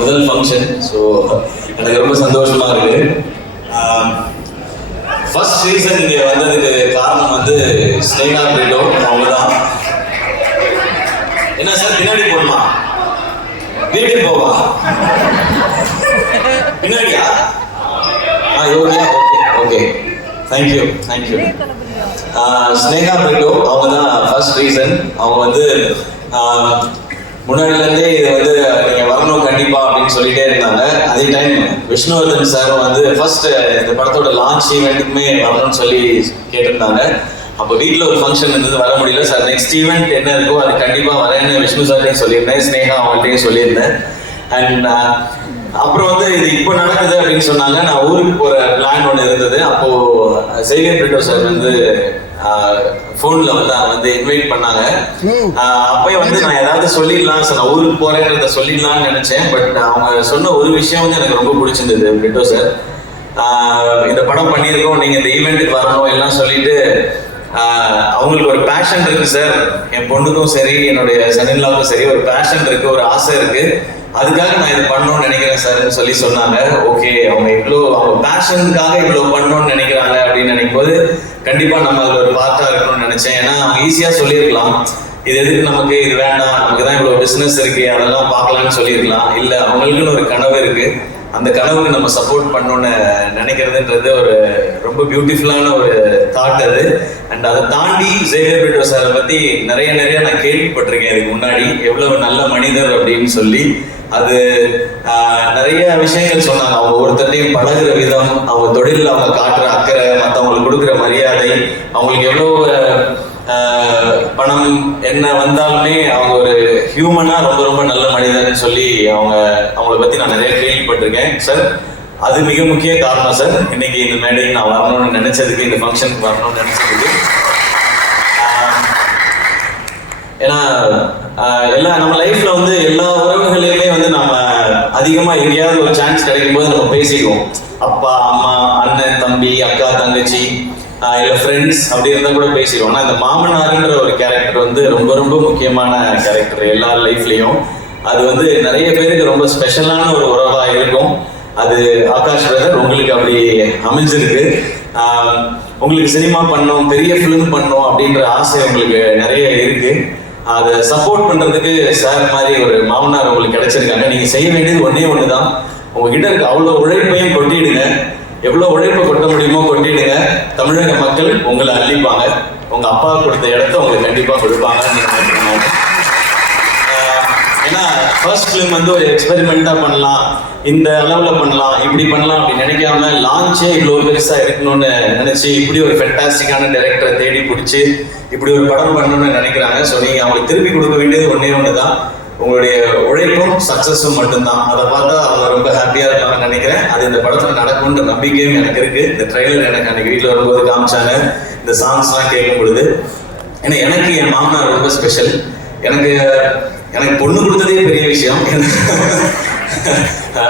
முதல் function. So எனக்கு ரொம்ப சந்தோஷமா இருக்கு. ஃபர்ஸ்ட் ரீசன் இங்கே வந்ததுக்கு காரணம் வந்து ஸ்னேகா பிரிட்டோ அவங்க தான். என்ன சார் பின்னாடி போகணுமா? வீட்டுக்கு போவா? பின்னாடியா? Okay okay thank you. Sneha Brito அவங்க தான் ஃபர்ஸ்ட் ரீசன். அவங்க வந்து முன்னாடிலேருந்தே இது வந்து நீங்கள் வரணும் கண்டிப்பா அப்படின்னு சொல்லிட்டே இருந்தாங்க. அதே டைம் விஷ்ணுவர்தன் சார் வந்து ஃபர்ஸ்ட் இந்த படத்தோட லான்ச் ஈவெண்ட்டுக்குமே வரணும்னு சொல்லி கேட்டிருந்தாங்க. அப்போ வீட்டில் ஒரு ஃபங்க்ஷன் இருந்தது, வர முடியல சார். நெக்ஸ்ட் ஈவெண்ட் என்ன இருக்கோ அது கண்டிப்பாக வரேன்னு விஷ்ணு சார்ட்டையும் சொல்லியிருந்தேன், ஸ்னேகா அவங்கள்ட்டையும் சொல்லியிருந்தேன். அண்ட் அப்புறம் வந்து இது இப்போ நடக்குது அப்படின்னு சொன்னாங்க. நான் ஊருக்கு போகிற பிளான் ஒன்று இருந்தது. அப்போது சேவியர் பிரிட்டோ சார் வந்து ஃபோனில் வந்து இன்வைட் பண்ணாங்க. அப்போயே வந்து நான் ஏதாவது சொல்லிடலாம் சார், நான் ஊருக்கு போகிறேன்றத சொல்லிடலாம்னு நினச்சேன். பட் அவங்க சொன்ன ஒரு விஷயம் வந்து எனக்கு ரொம்ப பிடிச்சிருந்தது. பிரிட்டோ சார், இந்த படம் பண்ணியிருக்கோம், நீங்கள் இந்த ஈவெண்ட்டுக்கு வரணும் எல்லாம் சொல்லிட்டு அவங்களுக்கு ஒரு பேஷன் இருக்கு சார். என் பொண்ணுக்கும் சரி என்னுடைய சன்னின்லாவுக்கும் சரி ஒரு பேஷன் இருக்கு, ஒரு ஆசை இருக்கு, அதுக்காக நான் இது பண்ணணும்னு நினைக்கிறேன் சார்ன்னு சொல்லி சொன்னாங்க. ஓகே, அவங்க அவங்க பேஷனுக்காக இவ்வளோ பண்ணணும்னு நினைக்கிறாங்க அப்படின்னு நினைக்கும் போது கண்டிப்பா நம்ம அதில் ஒரு பார்ட்டா இருக்கணும்னு நினைச்சேன். ஏன்னா அவங்க ஈஸியா சொல்லியிருக்கலாம், இது எதுக்கு நமக்கு, இது வேண்டாம், நமக்கு தான் இவ்வளோ பிஸ்னஸ் இருக்கு, அதெல்லாம் பார்க்கலாம்னு சொல்லியிருக்கலாம். இல்லை, அவங்களுக்குன்னு ஒரு கனவு இருக்கு, அந்த கனவுக்கு நம்ம சப்போர்ட் பண்ணணும்னு நினைக்கிறதுன்றது ஒரு ரொம்ப பியூட்டிஃபுல்லான ஒரு தாட் அது. அண்ட் அதை தாண்டி சேவியர் பிரிட்டோ சாரை பற்றி நிறைய நான் கேள்விப்பட்டிருக்கேன் இதுக்கு முன்னாடி, எவ்வளவு நல்ல மனிதர் அப்படின்னு சொல்லி. அது நிறைய விஷயங்கள் சொன்னாங்க. அவங்க ஒருத்தரையும் பழகுற விதம், அவங்க தொழிலில் அவங்க காட்டுற அக்கறை, மற்றவங்களுக்கு கொடுக்குற மரியாதை, அவங்களுக்கு எவ்வளோ பணம் என்ன வந்தாலுமே அவங்க ஒரு ஹியூமனா ரொம்ப நல்ல மனிதர்னு சொல்லி அவங்கள பத்தி நான் நிறைய கேள்விப்பட்டிருக்கேன் சார். அது மிக முக்கிய காரணம் சார் இன்னைக்கு இந்த மேடைக்கு நான் வரணும்னு நினைச்சதுக்கு, இந்த ஃபங்க்ஷனுக்கு வரணும்னு நினைச்சதுக்கு. ஏன்னா நம்ம லைஃப்ல வந்து எல்லா உறவுகளையுமே வந்து நம்ம அதிகமா எங்கேயாவது ஒரு சான்ஸ் கிடைக்கும் போது நம்ம பேசிக்குவோம். அப்பா அம்மா, அண்ணன் தம்பி, அக்கா தங்கச்சி, இல்லை ஃப்ரெண்ட்ஸ் அப்படி இருந்தால் கூட பேசிடுவோம். ஆனால் இந்த மாமனாருன்ற ஒரு கேரக்டர் வந்து ரொம்ப முக்கியமான கேரக்டர் எல்லார் லைஃப்லையும். அது வந்து நிறைய பேருக்கு ரொம்ப ஸ்பெஷலான ஒரு உறவாக இருக்கும். அது ஆகாஷ் பிரதர் உங்களுக்கு அப்படி அமைஞ்சிருக்கு. உங்களுக்கு சினிமா பண்ணணும், பெரிய ஃபிலிம் பண்ணணும் அப்படின்ற ஆசை உங்களுக்கு நிறைய இருக்கு. அதை சப்போர்ட் பண்ணுறதுக்கு சார் மாதிரி ஒரு மாமனார் உங்களுக்கு கிடைச்சிருக்காங்க. நீங்கள் செய்ய வேண்டியது ஒன்று தான், உங்ககிட்ட இருக்க அவ்வளோ உழைப்பையும் கொட்டிடுங்க. எவ்வளோ உழைப்பை கொட்ட முடியுமோ கொட்டிடுங்க. தமிழக மக்கள் உங்களை அள்ளிப்பாங்க. உங்கள் அப்பா கொடுத்த இடத்த உங்களுக்கு கண்டிப்பாக கொடுப்பாங்கன்னு நினைக்கிறேன். ஏன்னா ஃபர்ஸ்ட் ஃபிலிம் வந்து ஒரு எக்ஸ்பெரிமெண்ட்டாக பண்ணலாம், இந்த அளவில் பண்ணலாம், இப்படி பண்ணலாம் அப்படி நினைக்காம லான்ச்சே இவ்வளோ பெருசாக இருக்கணும்னு நினச்சி இப்படி ஒரு ஃபென்டாஸ்டிக்கான டைரக்டரை தேடி பிடிச்சி இப்படி ஒரு படம் பண்ணணும்னு நினைக்கிறாங்க. ஸோ நீங்கள் அவங்களுக்கு திருப்பி கொடுக்க வேண்டியது ஒன்று தான், உங்களுடைய உழைப்பும் சக்ஸஸும் மட்டும்தான். அதை பார்த்தா அவங்க ரொம்ப ஹாப்பியாக இருக்காங்கன்னு நினைக்கிறேன். அது இந்த படத்தில் நடக்கும்ன்ற நம்பிக்கையும் எனக்கு இருக்குது. இந்த ட்ரெய்லர் எனக்கு அன்றைக்கி வீட்டில் வரும்போது காமிச்சாங்க, இந்த சாங்ஸ்லாம் கேட்கும் பொழுது. ஏன்னா எனக்கு என் மாமனார் ரொம்ப ஸ்பெஷல். எனக்கு பொண்ணு கொடுத்ததே பெரிய விஷயம்.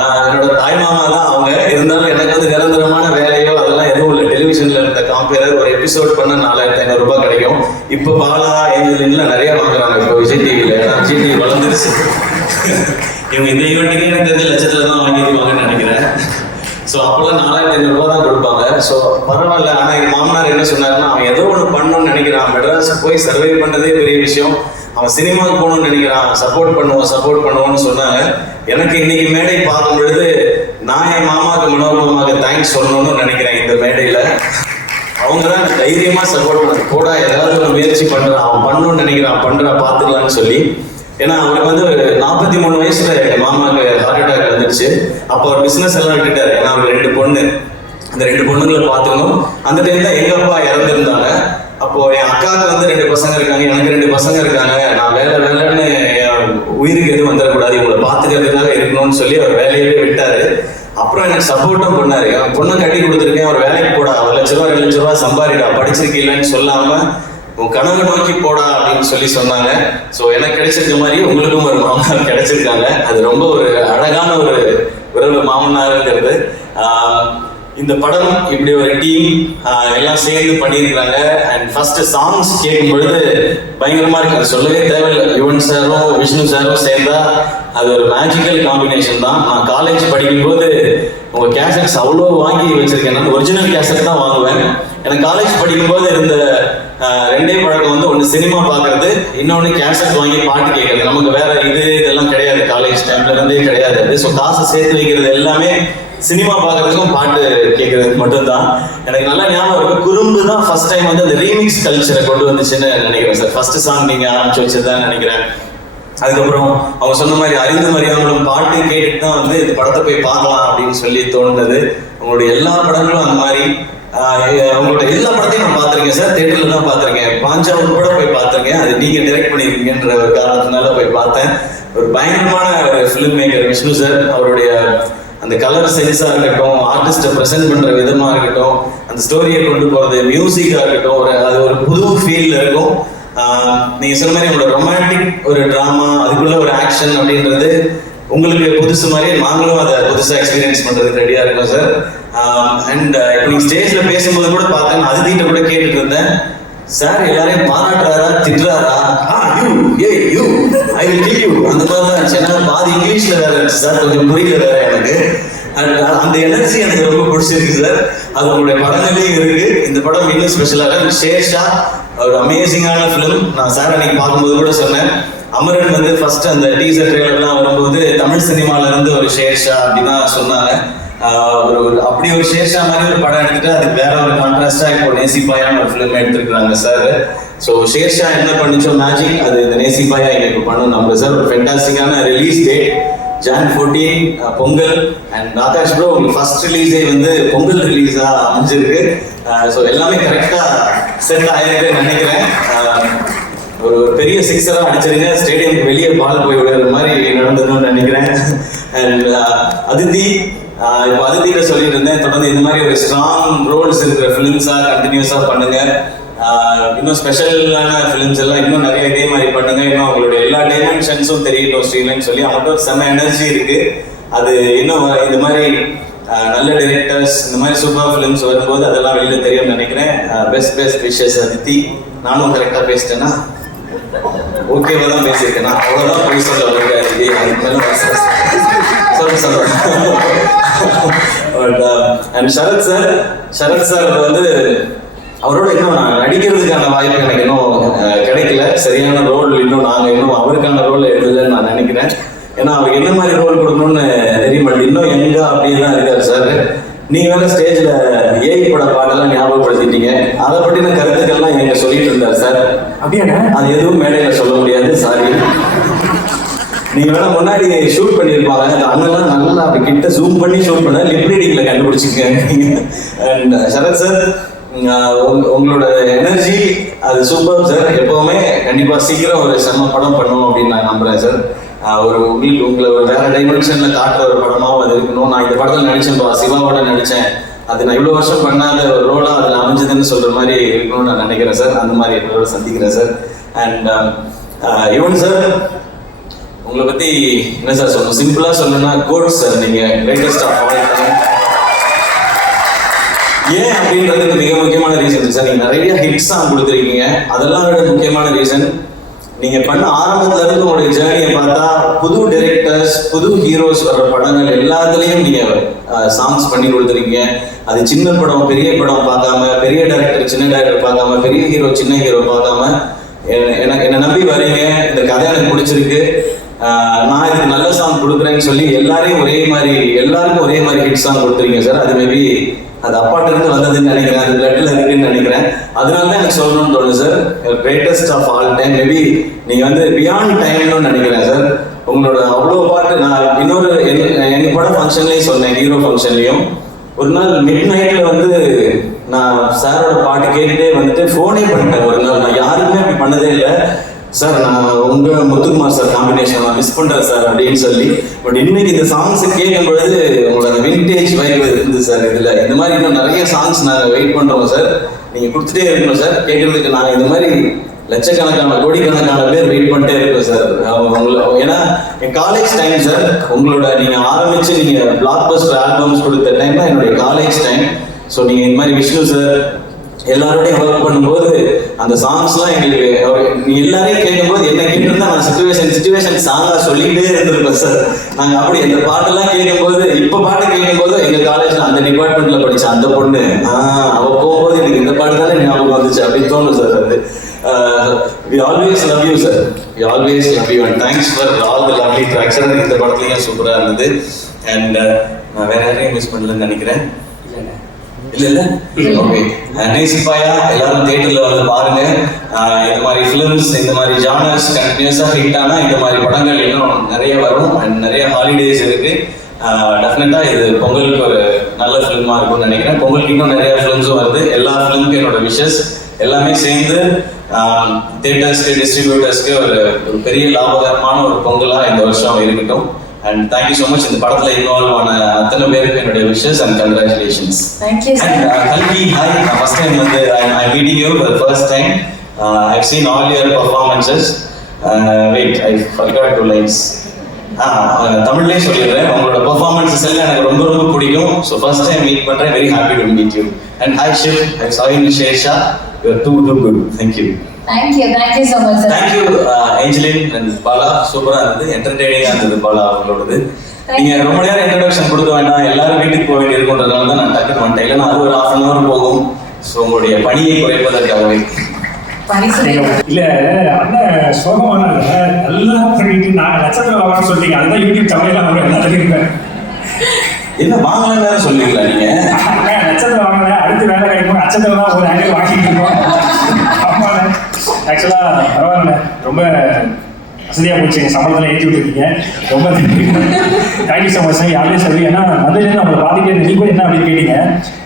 நான் என்னோட தாய் மாமா தான் அவங்க. இருந்தாலும் எனக்கு வந்து நிரந்தரமான வேலையோ அதெல்லாம் எதுவும் இல்லை. டெலிவிஷன்ல இருந்த காம்பேரர் ஒரு எபிசோட் பண்ண 4500 ரூபாய் கிடைக்கும். இப்போ பாலா ஏஞ்சலின்லாம் நிறைய வாங்குறாங்க இப்போ விஜய் டிவியில். ஏன்னா விஜய் டிவி வளர்ந்துருச்சு. இவங்க இந்த ஈவெண்ட்டுக்கே எனக்கு தெரிஞ்ச லட்சத்தில் தான் வாங்கிடுவாங்கன்னு நினைக்கிறேன். ஸோ அப்போல்லாம் 4500 ரூபா தான் கொடுப்பாங்க. ஸோ பரவாயில்ல. ஆனால் எங்கள் மாமனார் என்ன சொன்னாருன்னா, அவன் ஏதோ ஒன்று பண்ணணும்னு நினைக்கிறான், மெட்ராஸுக்கு போய் சர்வே பண்ணுறதே பெரிய விஷயம், அவன் சினிமாவுக்கு போகணும்னு நினைக்கிறான், சப்போர்ட் பண்ணுவோம்னு சொன்னாங்க. எனக்கு இன்னைக்கு மேடை பார்க்கும் பொழுது நான் என் மாமாவுக்கு மனோரமாவுக்கு தேங்க்ஸ் சொல்லணும்னு நினைக்கிறேன். இந்த மேடையில் அவங்க தான் தைரியமாக சப்போர்ட் பண்ணாங்க. கூட ஏதாவது ஒரு முயற்சி பண்ணுறான், அவன் பண்ணணும்னு நினைக்கிறான், பார்த்துக்கலான்னு சொல்லி. ஏன்னா அவருக்கு வந்து ஒரு 43 வயசுல எங்கள் மாமாவுக்கு ஹார்ட் அட்டாக் வந்துடுச்சு. அப்போ ஒரு பிஸ்னஸ் எல்லாம் விட்டுட்டாரு. ஏன்னா அவருக்கு 2 பொண்ணு, அந்த 2 பொண்ணுங்களை பார்த்துக்கணும். அந்த டைம் தான் எங்கள் அப்பா இறந்துருந்தாங்க. அப்போ என் அக்காவுக்கு வந்து 2 பசங்க இருக்காங்க, எனக்கு 2 பசங்க இருக்காங்க. நான் வேலைன்னு உயிருக்கு எதுவும் வந்துடக்கூடாது, இவங்களை பார்த்துக்கிறதுக்காக இருக்கணும்னு சொல்லி அவர் வேலையவே விட்டாரு. அப்புறம் எனக்கு சப்போர்ட்டும் பண்ணாரு. என் பொண்ணை கட்டி கொடுத்துருக்கேன், ஒரு வேலைக்கு போடா, 1 லட்ச ரூபா 2 லட்ச ரூபா சம்பாதிடா, படிச்சிருக்கீங்கன்னு சொல்லாம உன் கனவை நோக்கி போடா அப்படின்னு சொல்லி சொன்னாங்க. ஸோ எனக்கு கிடைச்சிருக்க மாதிரி உங்களுக்கும் ஒரு மாமனார் கிடைச்சிருக்காங்க. அது ரொம்ப ஒரு அழகான ஒரு உறவு மாமனாருங்கிறது. இந்த படம் இப்படி ஒரு டீம் எல்லாம் சேர்ந்து பண்ணியிருக்கிறாங்க. அண்ட் ஃபர்ஸ்ட் சாங்ஸ் கேட்கும் பொழுது பயங்கரமா இருக்கு. அது சொல்லவே தேவையில்லை. யுவன் சாரும் விஷ்ணு சாரும் சேர்ந்தா அது ஒரு மேஜிக்கல் காம்பினேஷன் தான். நான் காலேஜ் படிக்கும்போது உங்க கேசட்ஸ் அவ்வளோ வாங்கி வச்சிருக்கேன். நான் ஒரிஜினல் கேசட் தான் வாங்குவேன். எனக்கு காலேஜ் படிக்கும்போது இருந்த ரெண்டே பழக்கம் வந்து ஒன்று சினிமா பார்க்கறது, இன்னொன்று கேசட் வாங்கி பாட்டு கேட்கறது. நமக்கு வேற இதெல்லாம் கிடையாது, காலேஜ் டைம்ல இருந்தே கிடையாது. ஸோ காசை சேர்த்து வைக்கிறது எல்லாமே சினிமா பார்க்கறதுக்கும் பாட்டு கேட்கறதுக்கு மட்டும்தான். எனக்கு நல்லா ஞாபகம் இருக்கு. குறும்பு தான் ஃபர்ஸ்ட் டைம் வந்து அந்த ரீமிக்ஸ் கல்ச்சரை கொண்டு வந்துச்சுன்னு நினைக்கிறேன் சார். ஃபர்ஸ்ட் சாங் நீங்க ஆரம்பிச்சு வச்சதுதான் நினைக்கிறேன். அதுக்கப்புறம் அவங்க சொன்ன மாதிரி அறிந்து மரியாதைகளும் பாட்டு கேட்டுட்டு தான் வந்து இந்த படத்தை போய் பார்க்கலாம் அப்படின்னு சொல்லி தோணுது. அவங்களுடைய எல்லா படங்களும் அந்த மாதிரி. அவங்களோட எல்லா படத்தையும் நான் பார்த்துருக்கேன் சார். தேட்டரில் தான் பார்த்துருக்கேன். பாஞ்சாவூர் கூட போய் பார்த்துருக்கேன். அது நீங்கள் டைரக்ட் பண்ணியிருக்கீங்கன்ற ஒரு காரணத்தினால போய் பார்த்தேன். ஒரு பயங்கரமான ஒரு ஃபிலிம் மேக்கர் விஷ்ணு சார். அவருடைய அந்த கலர் சென்ஸாக இருக்கட்டும், ஆர்டிஸ்ட்டை ப்ரெசென்ட் பண்ணுற விதமாக இருக்கட்டும், அந்த ஸ்டோரியை கொண்டு போகிறது, மியூசிக்காக இருக்கட்டும், அது ஒரு புது ஃபீல் இருக்கும். நீங்கள் சொன்ன மாதிரி உங்களோட ரொமான்டிக் ஒரு ட்ராமா, அதுக்குள்ள ஒரு ஆக்ஷன் அப்படின்றது உங்களுக்கு புதுசு மாதிரி நாங்களும் அதை புதுசாக எக்ஸ்பீரியன்ஸ் பண்ணுறதுக்கு ரெடியாக இருக்கோம் சார். அண்ட் இப்போ நீங்கள் ஸ்டேஜில் பேசும்போது கூட பார்த்தேன், அதிதிகிட்ட கூட கேட்டுட்டு இருந்தேன், சார் எல்லாரையும் பாராட்டுறாரா திட்டுறாரா? You I will kill you அந்த மாதிரி தான் இருந்துச்சு. ஏன்னா பாதி இங்கிலீஷ்ல வேற இருந்துச்சு சார், கொஞ்சம் புரியல வேற எனக்கு. அந்த எனர்ஜி எனக்கு ரொம்ப பிடிச்சிருக்கு சார். அது உங்களுடைய படங்களையும் இருக்கு. இந்த படம் இன்னும் ஸ்பெஷலாக ஷேர்ஷா ஒரு அமேசிங்கான ஃபிலிம். நான் சார் அன்னைக்கு பார்க்கும்போது கூட சொன்னேன், அமரன் வந்து ஃபர்ஸ்ட் அந்த டீசர் ட்ரெய்லர்லாம் வரும்போது தமிழ் சினிமால இருந்து ஒரு ஷேர்ஷா அப்படிதான் சொன்னாங்க. ஒரு அப்படி ஒரு ஷேர்ஷா மாதிரி ஒரு படம் எடுத்துட்டு அதுக்கு வேற ஒரு கான்ட்ராஸ்டா இப்போ நேசிப்பாயான ஒரு ஃபிலிம் எடுத்துருக்காங்க சார். ஸோ ஷேர்ஷா என்ன பண்ணிச்சோ மேஜிக், அது இந்த நேசிப்பாயா இங்க இப்போ பண்ணணும் நம்ம சார். ஒரு ஃபென்டாஸ்டிக்கான release date Jan 14 Pongal. And Akash bro உங்களுக்கு ஃபர்ஸ்ட் ரிலீஸே வந்து பொங்கல் ரிலீஸா அமைஞ்சிருக்கு. ஸோ எல்லாமே கரெக்டா செட் ஆயிருக்குன்னு நினைக்கிறேன். ஒரு பெரிய சிக்ஸராக அடிச்சிருங்க, ஸ்டேடியம்க்கு வெளியே பால் போய் விடுற மாதிரி நடந்ததுன்னு நினைக்கிறேன். அண்ட் அதிதி, இப்போ அதிதியில சொல்லிட்டு இருந்தேன், தொடர்ந்து இந்த மாதிரி ஒரு ஸ்ட்ராங் ரோல்ஸ் இருக்கிற ஃபிலிம்ஸாக கண்டினியூஸாக பண்ணுங்க. இன்னும் ஸ்பெஷலான ஃபிலிம்ஸ் எல்லாம் இன்னும் நிறைய இதே மாதிரி பண்ணுங்க. இன்னும் அவங்களுடைய எல்லா டைமென்ஷன்ஸும் தெரியட்டும் ஸ்ரீலன்னு சொல்லி அவங்கள்ட்ட ஒரு செம்ம எனர்ஜி இருக்கு. அது இன்னும் இந்த மாதிரி நல்ல டைரக்டர்ஸ், இந்த மாதிரி சூப்பர் ஃபிலிம்ஸ் வரும்போது அதெல்லாம் வெளியில தெரியும்னு நினைக்கிறேன். Best wishes Aditi. நானும் கரெக்டாக பேசிட்டேன்னா ஓகேவா தான் பேசியிருக்கேன். அவ்வளோதான் போய் சொல்ல வருங்க அதிதி. அதுக்கு மேலே அண்ட் சரத் சார் வந்து அவரோட இன்னும் நான் நடிக்கிறதுக்கான வாய்ப்பு எனக்கு இன்னும் கிடைக்கல. சரியான ரோல் இன்னும் நாங்கள் இன்னும் அவருக்கான ரோல் எழுதலன்னு நான் நினைக்கிறேன். ஏன்னா அவருக்கு என்ன மாதிரி ரோல் கொடுக்கணும்னு தெரிய மாட்டேன். இன்னும் எங்க அப்படியே தான் இருக்காரு சார். நீங்க வேற ஸ்டேஜ்ல ஏஐ பட பாட்டெல்லாம் ஞாபகப்படுத்திட்டீங்க. அதை பற்றின கருத்துக்கள்லாம் எங்க சொல்லிட்டு இருந்தார் சார். அப்படியே அது எதுவும் மேடையில சொல்ல முடியாது, சாரி. நீங்க வேணா முன்னாடி ஷூட் பண்ணியிருப்பாங்க, அந்த அண்ணெல்லாம் நல்லா அப்படி கிட்ட ஜூம் பண்ணி ஷூட் பண்ண லிப்ரீடிங்ல கண்டுபிடிச்சிருக்காங்க. அண்ட் சரத் சார், உங்களோட எனர்ஜி அது சூப்பர் சார். எப்பவுமே கண்டிப்பா சீக்கிரம் ஒரு செம்ம படம் பண்ணுவோம் அப்படின்னு நான் நம்புறேன் சார். உங்களை ஒரு வேற டைமென்ஷன்ல காட்டுற ஒரு படமாவும் அது இருக்கணும். நான் இந்த படத்தில் நடிச்சேன், சிவாவோட நடிச்சேன். அது நான் இவ்வளவு வருஷம் பண்ணாத ஒரு ரோலா அதில் அமைஞ்சதுன்னு சொல்ற மாதிரி இருக்கணும்னு நான் நினைக்கிறேன் சார். அந்த மாதிரி என்னோட சந்திக்கிறேன் சார். அண்ட் யுவன் சார், உங்களை பத்தி என்ன சார் சொல்லணும்? சிம்பிளா சொல்லணும்னா கோட் சார். நீங்க கிரேட்டஸ்ட் ஆஃப் ஆல் டைம். ஏன் அப்படின்றதுக்கு மிக முக்கியமான ரீசன் சார், நீங்க நிறைய ஹிட் சாங் கொடுத்துருக்கீங்க. அதெல்லாம் விட முக்கியமான ரீசன், நீங்க பண்ண ஆரம்பத்துல இருந்து உங்களுடைய ஜேர்னியை பார்த்தா புது டைரக்டர்ஸ், புது ஹீரோஸ் வர்ற படங்கள் எல்லாத்துலயும் நீங்க சாங்ஸ் பண்ணி கொடுத்துருக்கீங்க. அது சின்ன படம் பெரிய படம் பார்க்காம, பெரிய டைரக்டர் சின்ன டைரக்டர் பார்க்காம, பெரிய ஹீரோ சின்ன ஹீரோ பார்க்காம என்னை நம்பி வரீங்க. இந்த கதை எனக்கு பிடிச்சிருக்கு, நான் இதுக்கு நல்ல சாங் கொடுக்குறேன்னு சொல்லி எல்லாருக்கும் ஒரே மாதிரி ஹிட் சாங் கொடுத்துருக்கீங்க சார். அது மேபி அது அப்பாட்ட இருந்து வந்ததுன்னு நினைக்கிறேன், அது பிளட்ல இருக்குன்னு நினைக்கிறேன். அதனால தான் எனக்கு சொல்லணும்னு தோணுது sir. Greatest of all time. Maybe நீங்க வந்து பியாண்ட் டைம்னு நினைக்கிறேன் சார். உங்களோட அவ்வளோ பாட்டு நான் இன்னொரு எங்க படம் ஃபங்க்ஷன்லேயும் சொன்னேன், ஹீரோ ஃபங்க்ஷன்லையும். ஒரு நாள் மிட் நைட்ல வந்து நான் சாரோட பாட்டு கேட்டுட்டே வந்துட்டு ஃபோனே பண்ணிட்டேன். ஒரு நாள் நான் யாருக்குமே அப்படி பண்ணதே இல்லை சார். நான் உங்க முத்துக்குமார் சார் காம்பினேஷன் நான் மிஸ் பண்றேன் சார் அப்படின்னு சொல்லி. பட் இன்னைக்கு இந்த சாங்ஸ் கேட்கும் பொழுது உங்களோட விண்டேஜ் வைப் இருந்து சார். இதுல இந்த மாதிரி இன்னும் நிறைய சாங்ஸ் நாங்கள் வெயிட் பண்றோம் சார். நீங்க கொடுத்துட்டே இருக்கணும் சார். கேட்கறதுக்கு நாங்கள் இந்த மாதிரி லட்சக்கணக்கான கோடிக்கணக்கான பேர் வெயிட் பண்ணிட்டே இருக்கோம் சார். உங்களை ஏன்னா என் காலேஜ் டைம் சார், உங்களோட நீங்க ஆரம்பிச்சு நீங்க பிளாக் பஸ்டர் ஆல்பம்ஸ் கொடுத்த டைம் தான் என்னுடைய காலேஜ் டைம். ஸோ நீங்க இந்த மாதிரி விஷ்ணு சார் எல்லாரோடையும் ஒர்க் பண்ணும்போது அந்த சாங்ஸ்லாம் எங்களுக்கு எல்லாரையும் கேட்கும்போது என்ன கேட்டிருந்தா நான் சிச்சுவேஷன் சாங்கா சொல்லிக்கிட்டே இருந்திருப்பேன் சார். நாங்கள் அப்படி இந்த பாட்டெல்லாம் கேட்கும்போது இப்போ பாட்டு கேட்கும்போது எங்கள் காலேஜில் அந்த டிபார்ட்மெண்ட்ல படித்த அந்த பொண்ணு அவ போகும்போது எனக்கு இந்த பாட்டு தானே ஞாபகம் வந்துச்சு அப்படின்னு தோணும் சார். அது we always love you sir, we always love you and thanks for all the lovely tracks. இந்த படத்துலயும் சூப்பரா இருந்தது. அண்ட் நான் வேற யாரையும் மிஸ் பண்ணலன்னு நினைக்கிறேன். இல்ல ஓகே, நேசிப்பாயா எல்லாரும் தியேட்டர்ல வந்து பாருங்க. இந்த மாதிரி ஃபிலிம்ஸ், இந்த மாதிரி ஜானர்ஸ் கண்டினியூஸா ஹிட் ஆனா இந்த மாதிரி படங்கள் இன்னும் நிறைய வரும். அண்ட் நிறைய ஹாலிடேஸ் இருக்கு. டெஃபினட்டா இது பொங்கலுக்கு ஒரு நல்ல ஃபிலிமா இருக்கும்னு நினைக்கிறேன். பொங்கலுக்கு இன்னும் நிறைய ஃபிலிம்ஸும் வருது. எல்லா ஃபிலிமுக்கும் என்னோட விஷஸ் எல்லாமே சேர்ந்து தியேட்டர்ஸ்க்கு டிஸ்ட்ரிபியூட்டர்ஸ்க்கு ஒரு பெரிய லாபகரமான ஒரு பொங்கலா இந்த வருஷம் இருக்கட்டும். And thank you so much. இந்த படத்துல இன்வால்வ் ஆன அத்தனை பேருக்கு என்னுடைய wishes and congratulations. Thank you sir. And Kalki, hi, first time வந்து I'm meeting you for the first time. I've seen all your performances. Wait, I forgot two lines. தமிழ்லயே சொல்லிடுறேன். உங்களோட பெர்ஃபார்மன்ஸஸ் எல்லாம் எனக்கு ரொம்ப ரொம்ப பிடிக்கும். ஸோ ஃபர்ஸ்ட் டைம் மீட் பண்றேன். Very happy to meet you. And hi Shiv, I saw you in Shesha. You are too good. Thank you. Thank you so much sir. Thank you Angeline and Bala. சூப்பரா இருந்தது, என்டர்டெய்னிங்கா இருந்தது பாலா அவங்களோடது. நீங்க ரொம்ப நேரம் இன்ட்ரோடக்ஷன் கொடுக்க வேண்டாம், எல்லாரும் வீட்டுக்கு போக வேண்டி இருக்குன்றதுனால தான் நான் டக்குன்னு வந்துட்டேன். இல்லைன்னா அது ஒரு 1/2 hour போகும். ஸோ உங்களுடைய பணியை குறைப்பதற்காகவே. இல்ல அண்ணன் சோகமான நல்லா பண்ணிட்டு நான் நட்சத்திரம் வாங்கன்னு சொல்றீங்க. அதுதான் யூடியூப் தமிழ்ல அவங்க எல்லாம் தெரியுங்க. என்ன வாங்கலன்னு சொல்றீங்களா நீங்க? நட்சத்திரம் வாங்கல, அடுத்து வேலை கிடைக்கும். நட்சத்திரம் தான் ஒரு ஆங்கிள் வாங்கிட்டு இருக்கோம். ஆமாண்ணே, ஆக்சுவலா பரவாயில்ல, ரொம்ப வசதியாக போச்சு. எங்கள் சம்பளத்தில் ஏற்றி விட்டுருக்கீங்க, ரொம்ப தேங்க்யூ ஸோ மச். யாருமே சொல்லி ஏன்னா வந்ததுலேருந்து அவங்களை பார்த்துட்டு நீ கூட என்ன அப்படின்னு கேட்டீங்க.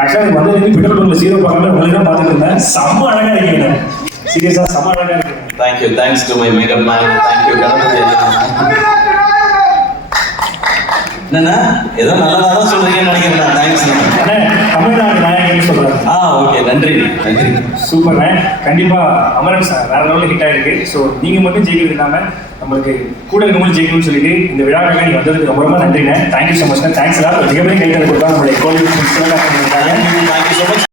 ஆக்சுவலாக எனக்கு வந்ததுலேருந்து பெட்ரோல் பங்க்ல ஜீரோ பார்க்கல, உங்களுக்கு தான் பார்த்துட்டு இருந்தேன். செம்ம அழகாக இருக்கீங்க, சீரியஸாக செம்ம அழகாக இருக்கீங்க. Thank you, thanks to my makeup man. Thank you Ganapathi. என்னண்ணா ஏதோ நல்லதா தான் சொல்றீங்கன்னு நினைக்கிறேன். தேங்க்ஸ் அண்ணே, தமிழ்நாடு நாயகன்னு சொல்றேன். ஓகே, நன்றி நன்றி. சூப்பர்ண்ணே, கண்டிப்பா அமரன் சார் வேற லெவலில் ஹிட் ஆயிருக்கு. ஸோ நீங்க மட்டும் ஜெயிக்கிறது இல்லாம நம்மளுக்கு கூட இருக்கவங்களும் ஜெயிக்கணும்னு சொல்லிட்டு இந்த விழாக்காக நீங்க வந்ததுக்கு ரொம்ப ரொம்ப நன்றிண்ணே. Thank you so much. தேங்க்ஸ் எல்லாம் மிகப்பெரிய கைத்தறி கொடுத்தா நம்மளுடைய கோவில். Thank you so much.